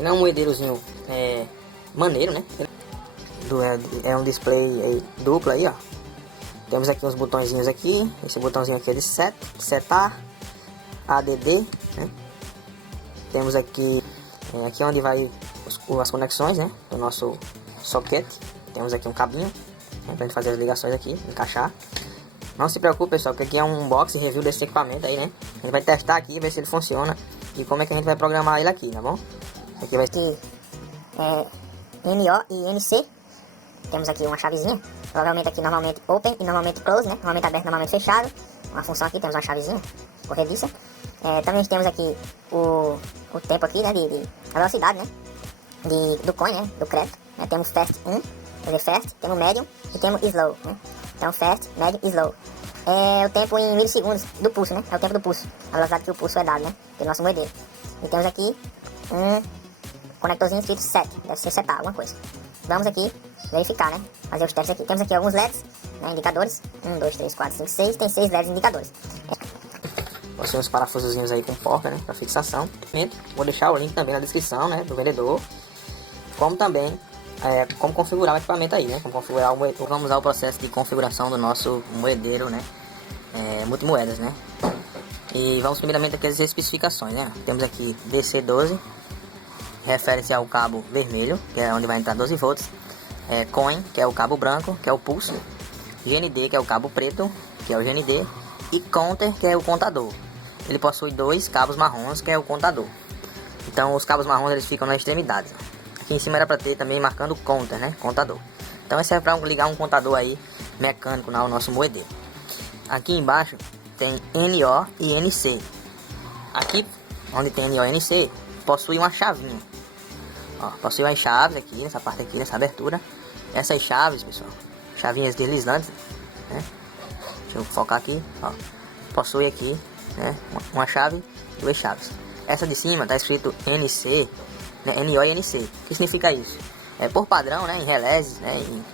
Ele é um moedeirozinho maneiro, né? É um display aí, duplo aí, ó. Temos aqui uns botõezinhos aqui. Esse botãozinho aqui é de setar, ADD, né? Temos aqui, aqui onde vai as conexões, né? Do nosso socket. Temos aqui um cabinho, né, pra gente fazer as ligações aqui, encaixar. Não se preocupe, pessoal, que aqui é um unboxing review desse equipamento aí, né? A gente vai testar aqui, ver se ele funciona e como é que a gente vai programar ele aqui, tá bom? Aqui vai ter NO e NC. Temos aqui uma chavezinha. Provavelmente aqui normalmente open e normalmente close, né? Normalmente aberto, normalmente fechado. Uma função aqui, temos uma chavezinha corrediça. Também temos aqui o tempo aqui, né? A velocidade, né? Do coin, né? Do crédito. Temos fast 1, quer dizer, fast, temos medium e temos slow, né? Então fast, medium e slow. É o tempo em milissegundos do pulso, né? É o tempo do pulso. A velocidade que o pulso é dado, né? Pelo nosso moedeiro. E temos aqui um conectorzinho escrito set. Deve ser setar, alguma coisa. Vamos aqui verificar, né? Fazer os testes aqui. Temos aqui alguns LEDs, né? Indicadores. 1, 2, 3, 4, 5, 6. Tem 6 LEDs indicadores. Possui uns parafusozinhos aí com porca, né? Para fixação. Vou deixar o link também na descrição, né? Do vendedor. Como também como configurar o equipamento aí, né? Como configurar o moedeiro. Vamos usar o processo de configuração do nosso moedeiro, né? Multimoedas, né? E vamos primeiramente aqui as especificações, né? Temos aqui DC12, refere-se ao cabo vermelho, que é onde vai entrar 12 volts. Coin, que é o cabo branco, que é o pulso. GND, que é o cabo preto, que é o GND. E counter, que é o contador. Ele possui 2 cabos marrons, que é o contador. Então os cabos marrons eles ficam na extremidade. Aqui em cima era para ter também marcando counter, né? Contador. Então esse é para ligar um contador aí mecânico no nosso moedeiro. Aqui embaixo tem NO e NC. Aqui onde tem NO e NC possui uma chavinha. Ó, possui umas chaves aqui nessa parte aqui, nessa abertura. Essas chaves, pessoal, chavinhas deslizantes, né? Deixa eu focar aqui, ó. Possui aqui, né, uma chave e 2 chaves. Essa de cima tá escrito NC, né, NO e NC. O que significa isso? Por padrão, né, em relés, né,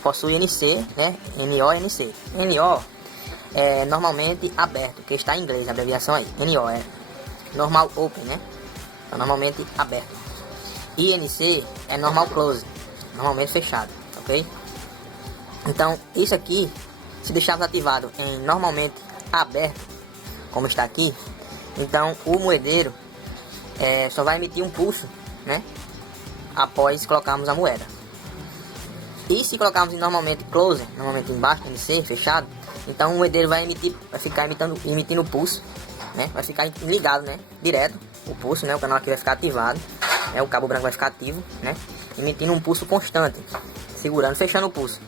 possui NC, né, NO e NC. NO é normalmente aberto, que está em inglês, a abreviação aí. NO é normal open, né? Então, normalmente aberto. E NC é normal close, normalmente fechado, ok? Então, isso aqui, se deixarmos ativado em normalmente aberto, como está aqui, então o moedeiro só vai emitir um pulso, né? Após colocarmos a moeda. E se colocarmos em normalmente close, normalmente embaixo, NC, fechado, então o moedeiro vai ficar emitindo o pulso, né? Vai ficar ligado, né? Direto o pulso, né? O canal aqui vai ficar ativado, né? O cabo branco vai ficar ativo, né? Emitindo um pulso constante, segurando, fechando o pulso.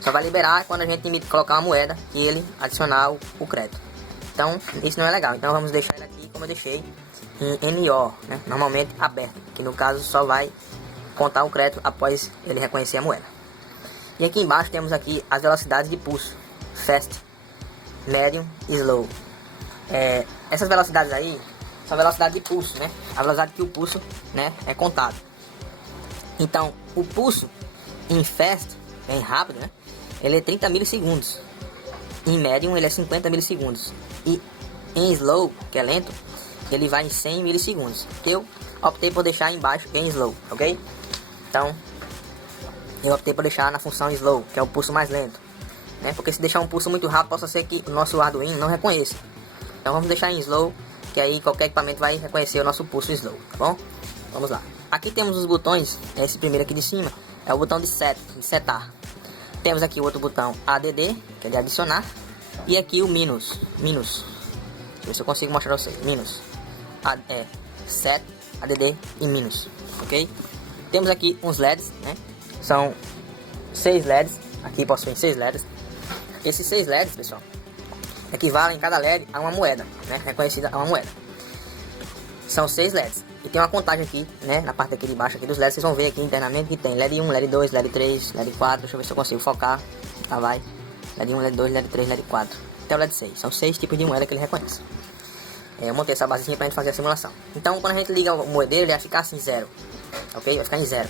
Só vai liberar quando a gente colocar uma moeda e ele adicionar o crédito. Então isso não é legal. Então vamos deixar ele aqui como eu deixei em NO, né? Normalmente aberto, que no caso só vai contar o crédito após ele reconhecer a moeda. E aqui embaixo temos aqui as velocidades de pulso: fast, medium e slow. Essas velocidades aí são velocidade de pulso, né? A velocidade que o pulso, né, é contado. Então o pulso em fast, bem rápido, né? Ele é 30 milissegundos. Em medium ele é 50 milissegundos. E em slow, que é lento, ele vai em 100 milissegundos. Eu optei por deixar embaixo em slow, ok? Então eu optei por deixar na função slow, que é o pulso mais lento, né? Porque se deixar um pulso muito rápido, possa ser que o nosso Arduino não reconheça. Então vamos deixar em slow, que aí qualquer equipamento vai reconhecer o nosso pulso slow, tá bom? Vamos lá. Aqui temos os botões. Esse primeiro aqui de cima é o botão de setar. Temos aqui o outro botão ADD, que é de adicionar. E aqui o minus. Deixa eu ver se eu consigo mostrar pra vocês. Minus. Set, ADD e minus. Ok? Temos aqui uns LEDs, né? São 6 LEDs. Aqui possuem 6 LEDs. Esses 6 LEDs, pessoal, equivalem cada LED a uma moeda, né? Reconhecida a uma moeda. São 6 LEDs. E tem uma contagem aqui, né? Na parte aqui de baixo aqui dos LEDs, vocês vão ver aqui internamente que tem LED 1, LED 2, LED 3, LED 4. Deixa eu ver se eu consigo focar. Tá, vai. LED 1, LED 2, LED 3, LED 4. Até o LED 6. São 6 tipos de moeda que ele reconhece. Eu montei essa basezinha pra gente fazer a simulação. Então, quando a gente liga o moedeiro, ele vai ficar assim, 0. Ok? Vai ficar em 0.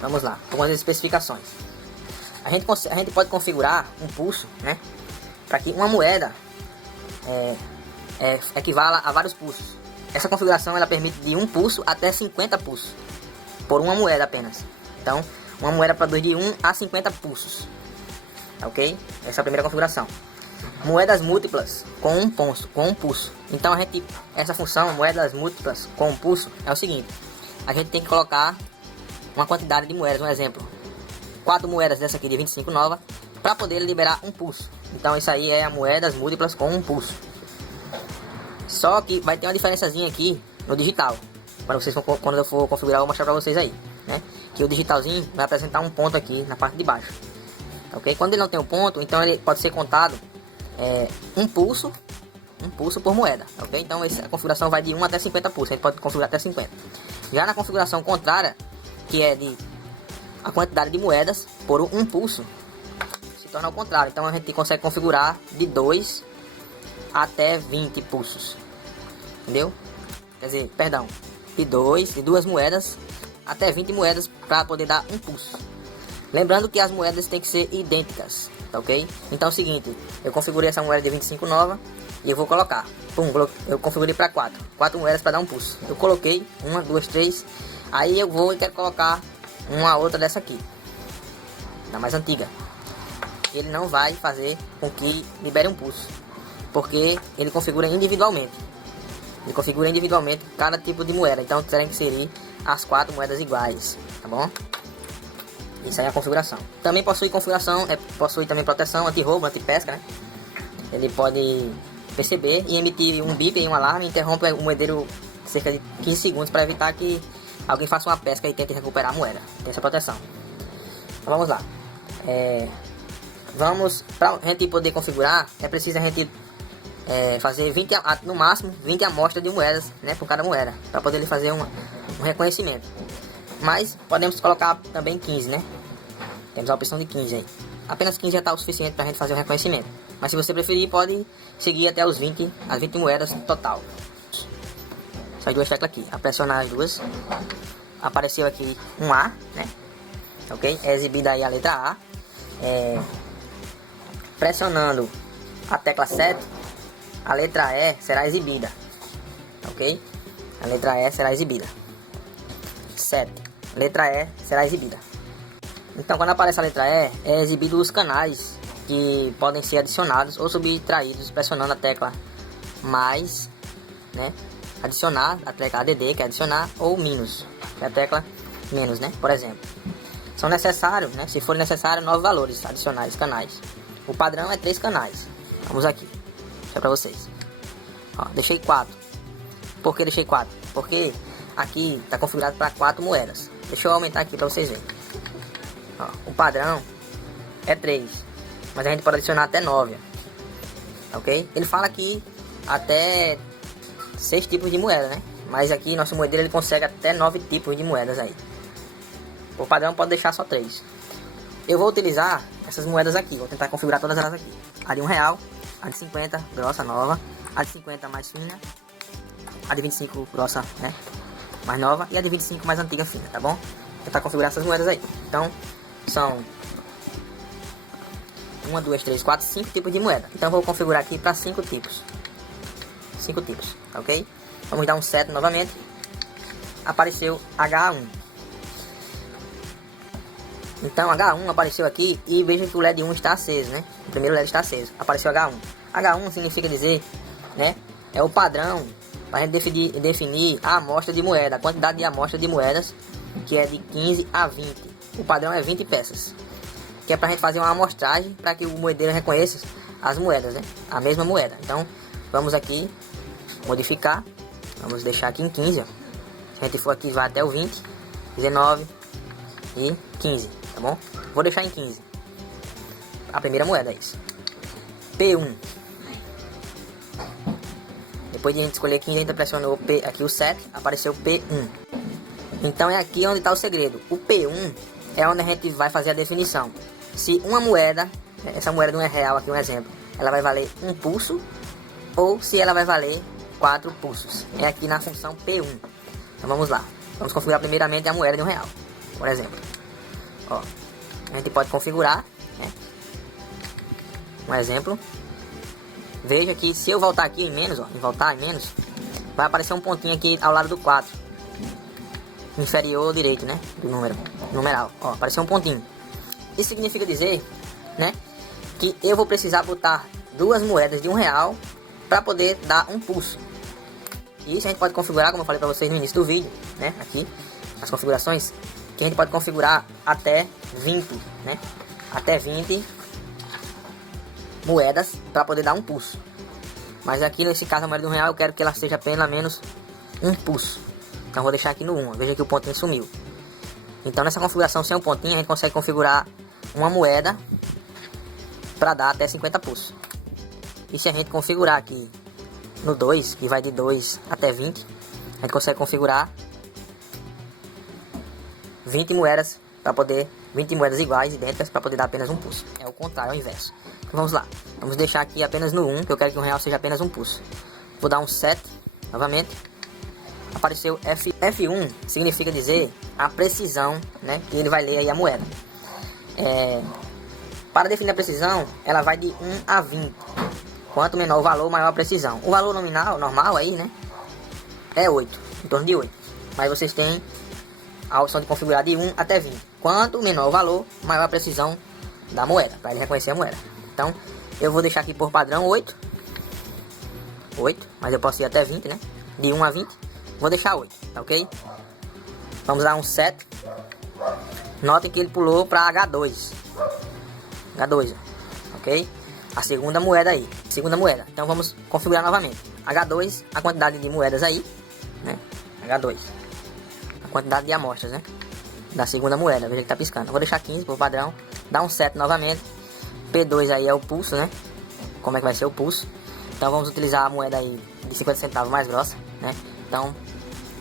Vamos lá. Algumas especificações. A gente pode configurar um pulso, né? Para que uma moeda equivala a vários pulsos. essa configuração ela permite de 1 pulso até 50 pulsos por uma moeda apenas. Então, uma moeda produz de 1 a 50 pulsos. Ok? Essa é a primeira configuração. Moedas múltiplas com um pulso. Então essa função, moedas múltiplas com um pulso, é o seguinte: a gente tem que colocar uma quantidade de moedas, um exemplo, 4 moedas dessa aqui de 25 nova, para poder liberar um pulso. Então isso aí é a moedas múltiplas com um pulso. Só que vai ter uma diferençazinha aqui no digital. Para vocês, quando eu for configurar, eu vou mostrar para vocês aí, né? Que o digitalzinho vai apresentar um ponto aqui na parte de baixo. Ok? Quando ele não tem um ponto, então ele pode ser contado um pulso por moeda. Ok? Então a configuração vai de 1 até 50 pulsos. A gente pode configurar até 50. Já na configuração contrária, que é de a quantidade de moedas por um pulso, se torna ao contrário. Então a gente consegue configurar de 2 até 20 pulsos. Entendeu? Quer dizer, perdão, de 2 moedas até 20 moedas para poder dar um pulso. Lembrando que as moedas têm que ser idênticas, tá ok? Então é o seguinte, eu configurei essa moeda de 25 nova e eu vou colocar. Pum, eu configurei para 4 moedas para dar um pulso. Eu coloquei 1, 2, 3. Aí eu vou e quero colocar uma outra dessa aqui, da mais antiga. Ele não vai fazer com que libere um pulso, porque ele configura individualmente. Ele configura individualmente cada tipo de moeda. Então terem que inserir as 4 moedas iguais, tá bom? Isso aí é a configuração. Também possui configuração, possui também proteção, anti-roubo, anti-pesca, né? Ele pode perceber e emitir um bip e um alarme e interrompe o moedeiro cerca de 15 segundos para evitar que alguém faça uma pesca e tente recuperar a moeda. Tem essa proteção. Então vamos lá. Para a gente poder configurar, é preciso a gente fazer 20, no máximo 20 amostras de moedas, né, por cada moeda, para poder fazer um reconhecimento. Mas podemos colocar também 15, né? Temos a opção de 15 aí. Apenas 15 já está o suficiente para a gente fazer o reconhecimento. Mas se você preferir, pode seguir até as 20 moedas total. Essas duas teclas aqui. A pressionar as duas. Apareceu aqui um A, né? Ok? É exibida aí a letra A. Pressionando a tecla 7, a letra E será exibida. Ok? A letra E será exibida. 7. Letra E será exibida. Então quando aparece a letra E, é exibido os canais que podem ser adicionados ou subtraídos pressionando a tecla mais, né? Adicionar, a tecla ADD, que é adicionar, ou minus, que é a tecla menos, né? Por exemplo. São necessários, né? Se forem necessários, 9 valores adicionais, canais. O padrão é 3 canais. Vamos aqui. Deixa pra vocês. Ó, deixei 4. Por que deixei 4? Porque aqui está configurado para 4 moedas. Deixa eu aumentar aqui para vocês verem. Ó, o padrão é 3, mas a gente pode adicionar até 9. Ok? Ele fala aqui até 6 tipos de moeda, né? Mas aqui nosso moedeiro ele consegue até 9 tipos de moedas aí. O padrão pode deixar só 3. Eu vou utilizar essas moedas aqui. Vou tentar configurar todas elas aqui. A de R$1, a de 50 grossa nova, a de 50 mais fina, a de 25 grossa, né, mais nova, e a de 25 mais antiga fina, tá bom? Vou tentar configurar essas moedas aí. Então são 1, 2, 3, 4, 5 tipos de moeda. Então eu vou configurar aqui para 5 tipos. 5 tipos, ok? Vamos dar um set novamente. Apareceu H1. Então H1 apareceu aqui e veja que o LED 1 está aceso, né? O primeiro LED está aceso. Apareceu H1. H1 significa dizer, né? É o padrão para a gente definir a amostra de moeda, a quantidade de amostra de moedas, que é de 15 a 20. O padrão é 20 peças. Que é para a gente fazer uma amostragem para que o moedeiro reconheça as moedas, né? A mesma moeda. Então vamos aqui modificar. Vamos deixar aqui em 15. Ó. Se a gente for aqui, vai até o 20, 19 e 15. Tá bom? Vou deixar em 15. A primeira moeda é isso. P1. Depois de a gente escolher 15, a gente pressionou o P, aqui o set, apareceu P1. Então é aqui onde está o segredo. O P1 é onde a gente vai fazer a definição. Se uma moeda, essa moeda não é real, aqui um exemplo, ela vai valer um pulso ou se ela vai valer 4 pulsos. É aqui na função P1. Então vamos lá. Vamos configurar primeiramente a moeda de R$1, por exemplo. Ó, a gente pode configurar, né? Um exemplo. Veja que se eu voltar aqui em menos, ó, em voltar em menos, vai aparecer um pontinho aqui ao lado do 4. Inferior direito, né? Do número. Numeral. Ó, apareceu um pontinho. Isso significa dizer, né? Que eu vou precisar botar 2 moedas de R$1 para poder dar um pulso. Isso a gente pode configurar, como eu falei para vocês no início do vídeo, né? Aqui, as configurações, que a gente pode configurar até 20, né? Até 20 moedas para poder dar um pulso. Mas aqui nesse caso a moeda de R$1 eu quero que ela seja pelo menos um pulso. Então vou deixar aqui no 1. Veja que o pontinho sumiu. Então nessa configuração sem o pontinho a gente consegue configurar uma moeda para dar até 50 pulsos. E se a gente configurar aqui no 2, que vai de 2 até 20, a gente consegue configurar 20 moedas para poder 20 moedas iguais, idênticas, para poder dar apenas um pulso. É o contrário, é o inverso. Então vamos lá. Vamos deixar aqui apenas no 1, que eu quero que R$1 seja apenas um pulso. Vou dar um set novamente. Apareceu F1, significa dizer a precisão, né? E ele vai ler aí a moeda. Para definir a precisão, ela vai de 1 a 20. Quanto menor o valor, maior a precisão. O valor nominal, normal aí, né? É 8, em torno de 8. Mas vocês têm a opção de configurar de 1 até 20. Quanto menor o valor, maior a precisão da moeda, para ele reconhecer a moeda. Então, eu vou deixar aqui por padrão 8, mas eu posso ir até 20, né? De 1 a 20, vou deixar 8, tá ok? Vamos dar um set. Notem que ele pulou para H2, ok? A segunda moeda aí, Então vamos configurar novamente. H2, a quantidade de moedas aí, né? H2, a quantidade de amostras, né? Da segunda moeda, veja que tá piscando. Eu vou deixar 15 por padrão, dar um set novamente. P2 aí é o pulso, né? Como é que vai ser o pulso? Então vamos utilizar a moeda aí de 50 centavos mais grossa, né? Então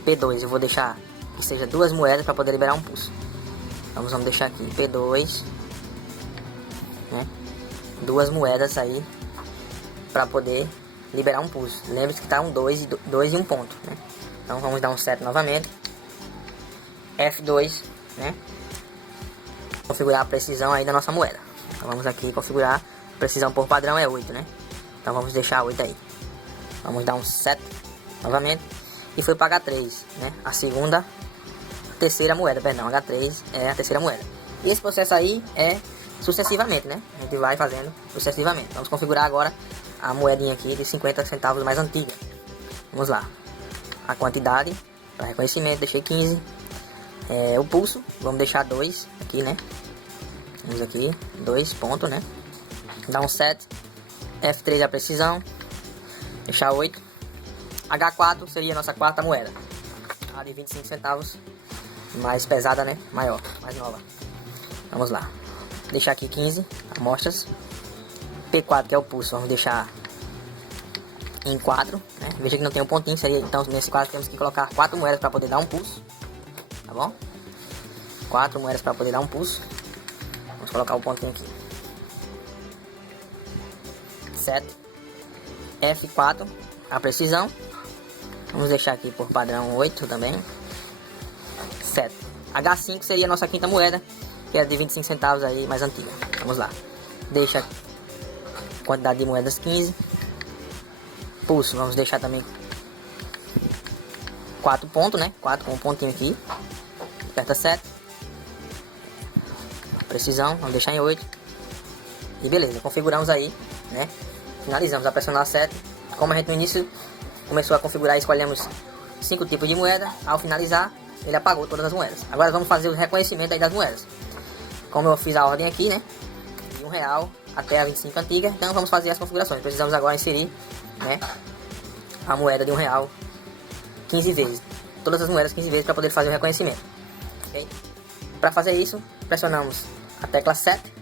P2 eu vou deixar que seja 2 moedas para poder liberar um pulso. Então vamos deixar aqui P2, né? 2 moedas aí para poder liberar um pulso. Lembre-se que tá um 2 e um ponto, né? Então vamos dar um set novamente. F2, né? Configurar a precisão aí da nossa moeda. Então vamos aqui configurar. Precisão por padrão é 8, né? Então vamos deixar 8 aí. Vamos dar um set novamente. E foi para H3, né? Terceira moeda, perdão. H3 é a terceira moeda. E esse processo aí é sucessivamente, né? A gente vai fazendo sucessivamente. Vamos configurar agora a moedinha aqui de 50 centavos mais antiga. Vamos lá. A quantidade para reconhecimento, deixei 15. O pulso, vamos deixar 2 aqui, né? Vamos aqui, 2 pontos, né? Dá um set. F3 a precisão. Deixar 8. H4 seria a nossa quarta moeda. A de 25 centavos. Mais pesada, né? Maior, mais nova. Vamos lá. Deixar aqui 15 amostras. P4 que é o pulso, vamos deixar em 4, né? Veja que não tem um pontinho, seria, então nesse quadro temos que colocar 4 moedas para poder dar um pulso. Tá bom? 4 moedas para poder dar um pulso. Vamos colocar o pontinho aqui. 7. F4, a precisão. Vamos deixar aqui por padrão 8 também. 7. H5 seria a nossa quinta moeda, que é de 25 centavos aí, mais antiga. Vamos lá. Deixa quantidade de moedas 15. Pulso, vamos deixar também 4 pontos, né? 4 com um pontinho aqui. Aperta 7. Precisão, vamos deixar em 8. E beleza, configuramos aí, né? Finalizamos a pressionar 7. Como a gente no início começou a configurar e escolhemos 5 tipos de moeda, ao finalizar ele apagou todas as moedas. Agora vamos fazer o reconhecimento aí das moedas. Como eu fiz a ordem aqui, né? De R$1 até a 25 antiga, então vamos fazer as configurações. Precisamos agora inserir, né, a moeda de R$1 15 vezes. Todas as moedas 15 vezes para poder fazer o reconhecimento. Okay? Para fazer isso, pressionamos a tecla 7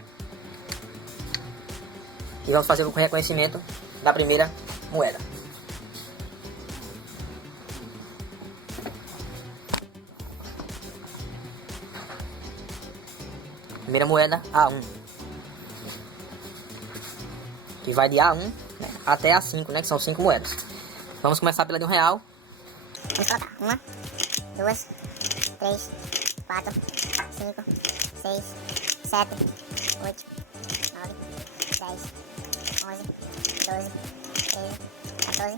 e vamos fazer o reconhecimento da primeira moeda. Primeira moeda, A1. Que vai de A1, né, até A5, né? Que são 5 moedas. Vamos começar pela de R$1. Vamos colocar 1, 2, 3, 4, 5, 6, 7, 8, 9, 10, 11, 12, 13, 14,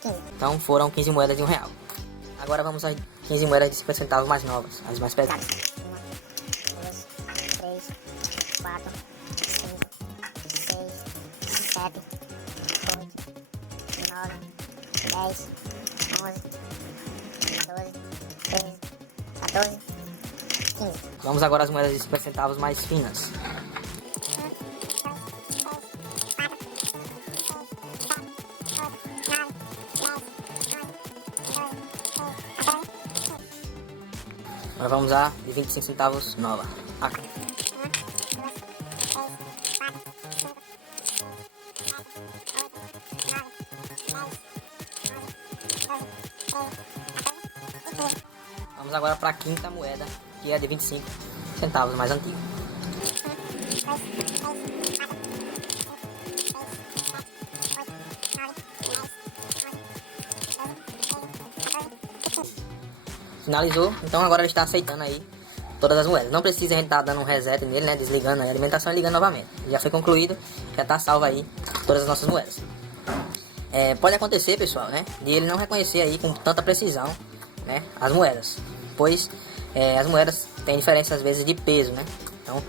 15. Então foram 15 moedas de R$1. Agora vamos às 15 moedas de 50 centavos mais novas, as mais pesadas. 1, 2, 3, 4, 5, 6, 7, 8, 9, 10, 11, 12, 13, 14, 15. Vamos agora às moedas de 50 centavos mais finas. Agora vamos a de 25 centavos nova. Aqui. Vamos agora para a quinta moeda, que é de 25 centavos, mais antiga. Finalizou, então agora ele está aceitando aí todas as moedas. Não precisa a gente estar dando um reset nele, né? Desligando a alimentação e ligando novamente. Já foi concluído, já está salvo aí todas as nossas moedas. Pode acontecer, pessoal, né? De ele não reconhecer aí com tanta precisão, né? As moedas, pois as moedas têm diferenças às vezes de peso, né? Então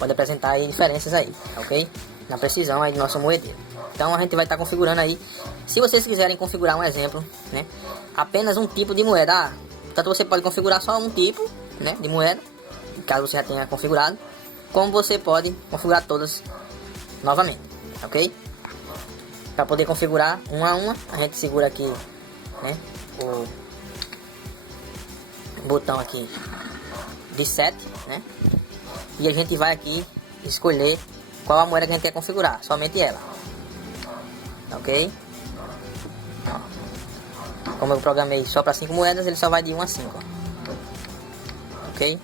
pode apresentar aí diferenças aí, ok? Na precisão aí do nosso moedeiro. Então a gente vai estar configurando aí. Se vocês quiserem configurar um exemplo, né? Apenas um tipo de moeda. Tanto você pode configurar só um tipo, né, de moeda, caso você já tenha configurado, como você pode configurar todas novamente, ok? Para poder configurar uma a uma, a gente segura aqui, né, o botão aqui de set, né, e a gente vai aqui escolher qual a moeda que a gente quer configurar, somente ela, ok? Como eu programei só para 5 moedas, ele só vai de 1 a 5. Ok?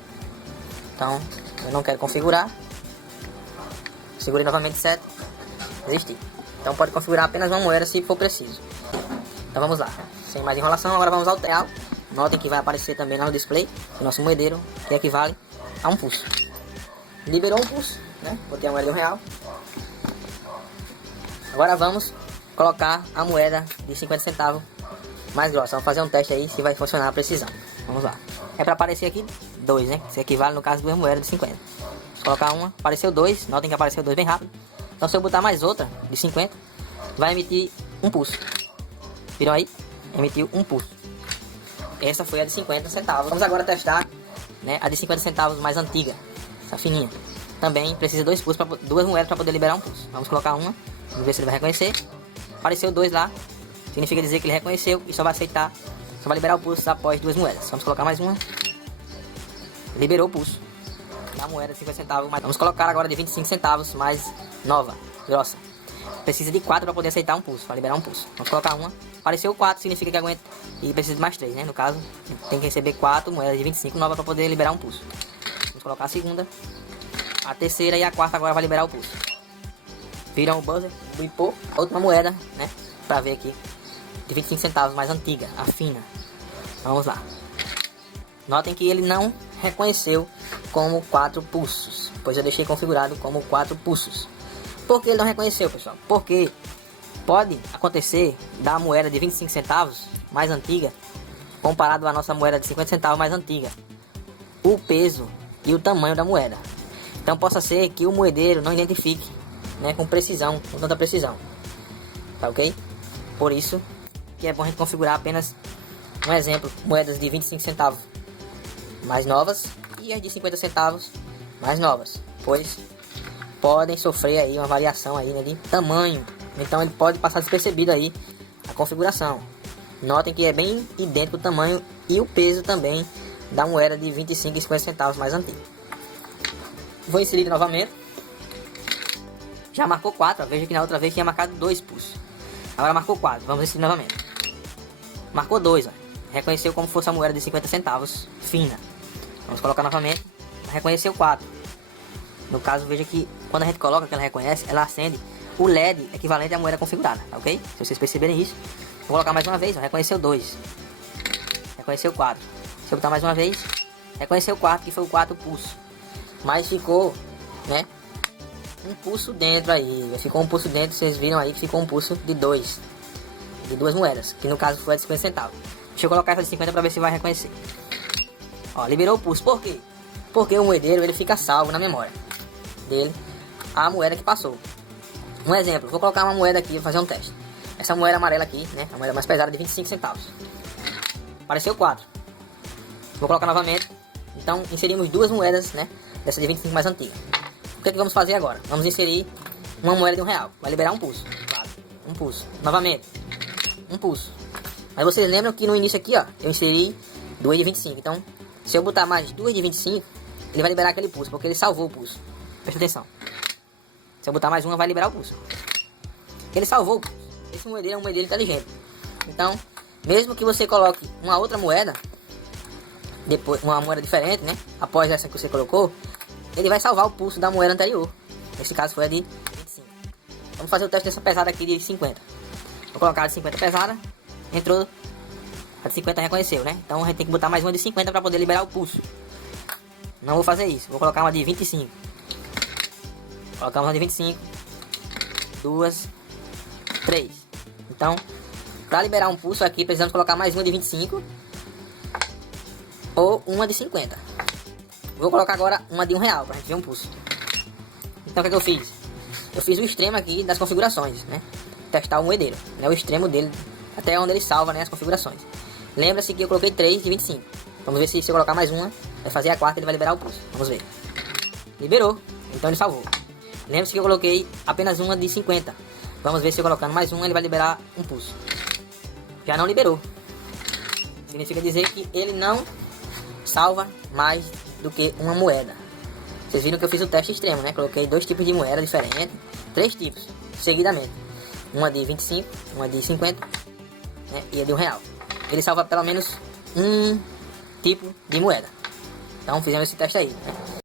Então, eu não quero configurar. Segurei novamente 7. Desistir. Então pode configurar apenas uma moeda se for preciso. Então vamos lá. Sem mais enrolação, agora vamos ao real. Notem que vai aparecer também lá no display o nosso moedeiro, que equivale a um pulso. Liberou um pulso, né? Botei a moeda de R$1. Agora vamos colocar a moeda de 50 centavos mais grossa. Vamos fazer um teste aí se vai funcionar a precisão. Vamos lá. É para aparecer aqui 2, né? Que equivale no caso 2 moedas de 50. Vamos colocar uma, apareceu 2. Notem que apareceu 2 bem rápido. Então se eu botar mais outra de 50, vai emitir um pulso. Viram aí? Emitiu um pulso. Essa foi a de 50 centavos. Vamos agora testar, né, a de 50 centavos mais antiga. Essa fininha. Também precisa duas moedas para poder liberar um pulso. Vamos colocar uma. Vamos ver se ele vai reconhecer. Apareceu 2 lá. Significa dizer que ele reconheceu e só vai aceitar, só vai liberar o pulso após 2 moedas. Vamos colocar mais uma. Liberou o pulso da moeda de 50 centavos. Vamos colocar agora de 25 centavos mais nova, grossa. Precisa de 4 para poder aceitar um pulso, para liberar um pulso. Vamos colocar uma. Apareceu 4, significa que aguenta. E precisa de mais 3, né? No caso, tem que receber 4 moedas de 25 novas para poder liberar um pulso. Vamos colocar a segunda. A terceira e a quarta agora vai liberar o pulso. Viram o buzzer? Bipou. A última moeda, né? Para ver aqui. De 25 centavos, mais antiga, a fina. Vamos lá. Notem que ele não reconheceu como 4 pulsos, pois eu deixei configurado como 4 pulsos. Por que ele não reconheceu, pessoal? Porque pode acontecer da moeda de 25 centavos mais antiga, comparado à nossa moeda de 50 centavos mais antiga, o peso e o tamanho da moeda. Então possa ser que o moedeiro não identifique, né, com precisão, com tanta precisão. Tá ok? Por isso que é bom a gente configurar apenas um exemplo, moedas de 25 centavos mais novas e as de 50 centavos mais novas, pois podem sofrer aí uma variação aí, né, de tamanho. Então ele pode passar despercebido aí a configuração. Notem que é bem idêntico o tamanho e o peso também da moeda de 25 e 50 centavos mais antiga. Vou inserir novamente. Já marcou 4, veja que na outra vez tinha marcado 2 pulsos. Agora marcou 4, vamos inserir novamente. Marcou 2, ó. Reconheceu como fosse a moeda de 50 centavos, fina. Vamos colocar novamente. Reconheceu 4. No caso, veja que quando a gente coloca que ela reconhece, ela acende o LED equivalente à moeda configurada, tá ok? Se vocês perceberem isso. Vou colocar mais uma vez, ó. Reconheceu 2. Reconheceu 4. Se eu botar mais uma vez, reconheceu 4, que foi o 4 pulso. Mas ficou, né, um pulso dentro aí. Ficou um pulso dentro, vocês viram aí que ficou um pulso de 2. de duas moedas, que no caso foi a de 50 centavos. Deixa eu colocar essa de 50 para ver se vai reconhecer. Ó, liberou o pulso. Por quê? Porque o moedeiro ele fica salvo na memória dele a moeda que passou. Um exemplo, vou colocar uma moeda aqui, vou fazer um teste. Essa moeda amarela aqui, né, a moeda mais pesada de 25 centavos. Apareceu 4. Vou colocar novamente. Então inserimos duas moedas, né, dessa de 25 mais antiga. O que é que vamos fazer agora? Vamos inserir uma moeda de R$1. Vai liberar um pulso. Claro, um pulso. Novamente, um pulso. Mas vocês lembram que no início aqui, ó, eu inseri duas de 25. Então, se eu botar mais duas de 25, ele vai liberar aquele pulso, porque ele salvou o pulso. Presta atenção. Se eu botar mais uma, vai liberar o pulso. Ele salvou o pulso. Esse moedeiro é um moedeiro inteligente. Então, mesmo que você coloque uma outra moeda, depois uma moeda diferente, né, após essa que você colocou, ele vai salvar o pulso da moeda anterior. Nesse caso foi a de 25. Vamos fazer o teste dessa pesada aqui de 50. Vou colocar a de 50 pesada. Entrou. A de 50 reconheceu, né? Então a gente tem que botar mais uma de 50 para poder liberar o pulso. Não vou fazer isso. Vou colocar uma de 25. Colocamos uma de 25. 2, 3. Então, para liberar um pulso aqui, precisamos colocar mais uma de 25. Ou uma de 50. Vou colocar agora uma de R$1 para a gente ver um pulso. Então o que é que eu fiz? Eu fiz o extremo aqui das configurações, né? Testar o moedeiro, né? O extremo dele, até onde ele salva, né, as configurações. Lembra-se que eu coloquei 3 de 25. Vamos ver se eu colocar mais uma, vai fazer a quarta, ele vai liberar o pulso. Vamos ver. Liberou, então ele salvou. Lembra-se que eu coloquei apenas uma de 50. Vamos ver se eu colocando mais uma, ele vai liberar um pulso. Já não liberou. Significa dizer que ele não salva mais do que uma moeda. Vocês viram que eu fiz o teste extremo, né? Coloquei dois tipos de moeda diferentes, 3 tipos, seguidamente. Uma de 25, uma de 50, né, e a de R$1. Ele salva pelo menos um tipo de moeda. Então fizemos esse teste aí, né?